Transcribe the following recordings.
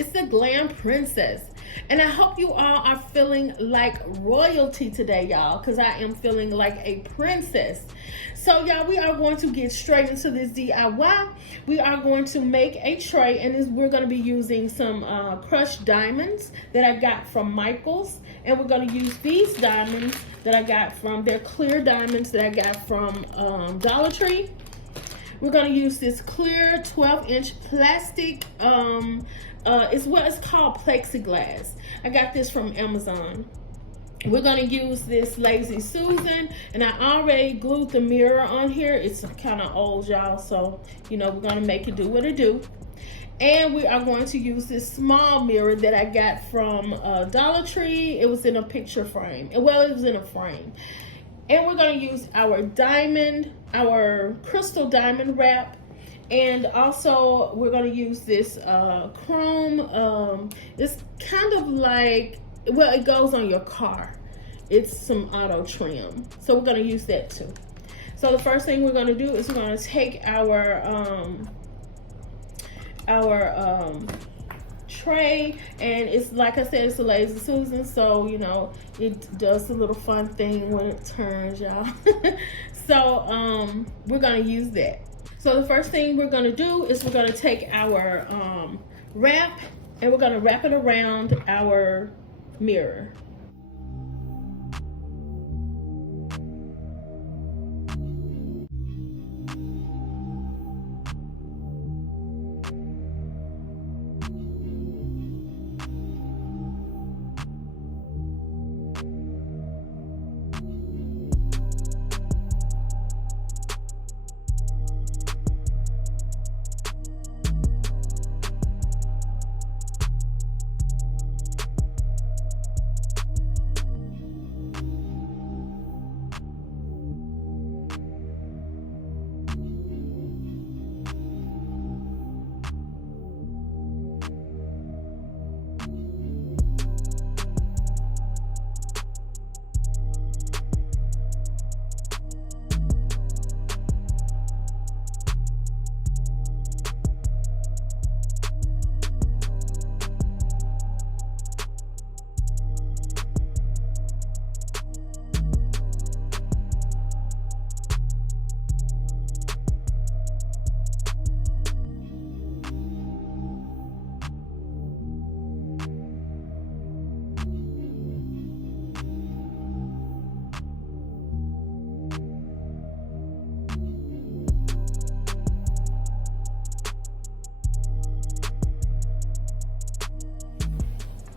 It's the Glam Princess. And I hope you all are feeling like royalty today, y'all, because I am feeling like a princess. So, y'all, we are going to get straight into this DIY. We are going to make a tray, and we're going to be using some crushed diamonds that I got from Michael's. And we're going to use these diamonds that I got from, they're clear diamonds that I got from Dollar Tree. We're going to use this clear 12-inch plastic, it's called plexiglass. I got this from Amazon. We're going to use this Lazy Susan, and I already glued the mirror on here. It's kind of old, y'all, so, you know, we're going to make it do what it do. And we are going to use this small mirror that I got from Dollar Tree. It was in a picture frame. Well, it was in a frame. And we're going to use our crystal diamond wrap. And also, we're going to use this chrome. It's kind of like, well, it goes on your car. It's some auto trim. So we're going to use that too. So the first thing we're going to do is we're going to take our tray, and it's, like I said, it's a Lazy Susan, so you know it does a little fun thing when it turns, y'all. So we're gonna use that. So the first thing we're gonna do is we're gonna take our wrap, and we're gonna wrap it around our mirror.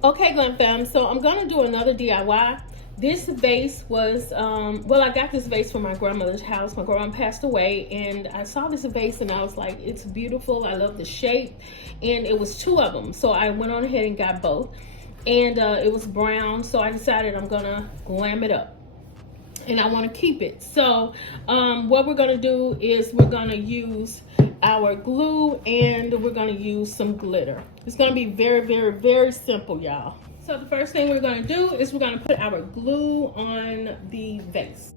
Okay, Glam fam, so I'm gonna do another DIY. This vase was, well, I got this vase from my grandmother's house. My grandma passed away, and I saw this vase, and I was like, it's beautiful. I love the shape, and it was two of them. So I went on ahead and got both, and it was brown, so I decided I'm gonna glam it up, and I want to keep it. So what we're gonna do is we're gonna use our glue, and we're gonna use some glitter. It's gonna be very, very, very simple, y'all. So the first thing we're gonna do is we're gonna put our glue on the vase.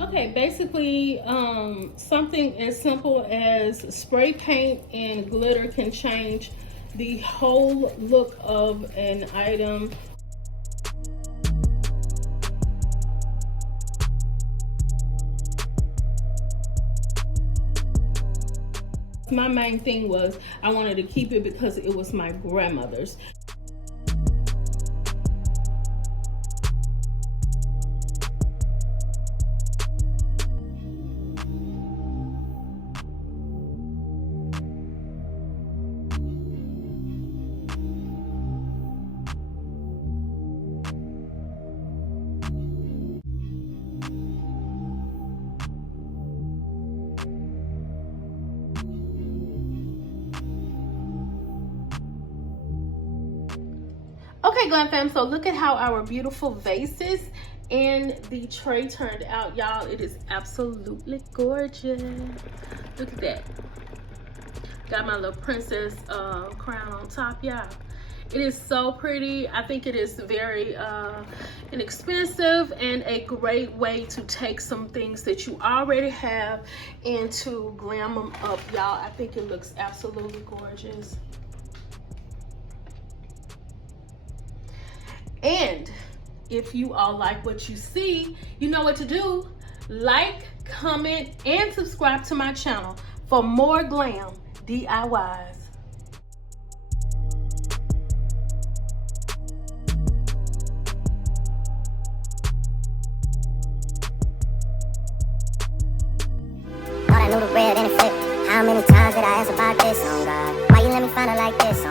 Okay, basically something as simple as spray paint and glitter can change the whole look of an item. my main thing was I wanted to keep it because it was my grandmother's. Okay, Glam fam, so look at how our beautiful vases and the tray turned out, y'all. It is absolutely gorgeous. Look at that. Got my little princess crown on top, y'all. It is so pretty. I think it is very inexpensive and a great way to take some things that you already have and to glam them up, y'all. I think it looks absolutely gorgeous. And if you all like what you see, you know what to do. Like, comment, and subscribe to my channel for more glam DIYs. Thought I knew the red and it flipped. How many times did I ask about this? Oh God, why you let me find it like this?